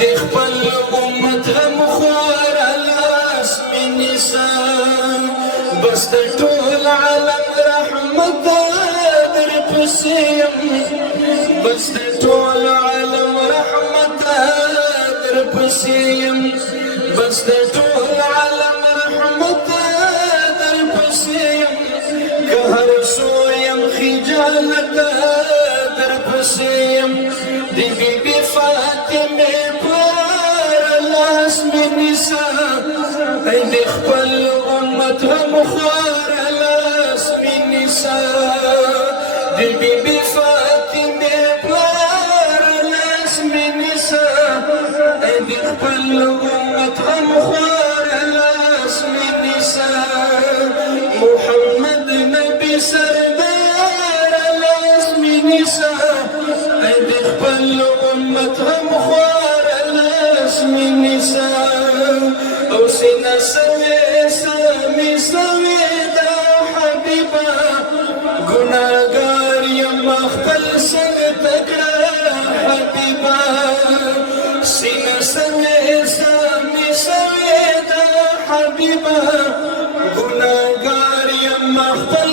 د خپل امت غم خوار لاس می نیسه بس د ټول عالم رحمت در پسې یم بس د ټول عالم رحمت در پسې یم بس د ټول عالم رحمت در پسې یم که هر څو یم خجالت در پسې یم د بیبي فاطمې ای د خپل امت هم خوار لاس می نیسه د بیبي فاطمې پلار لاس می نیسه ای د خپل امت هم خوار لاس می نیسه محمد نبی سردار لاس می نیسه ای د خپل امت هم خوار لاس می نیسه او سینه سوي سامي سوي دا حبيبا ګناګار یم خپل سر تکړه حبيبا سینه سوي سامي سوي دا حبيبا ګناګار یم خپل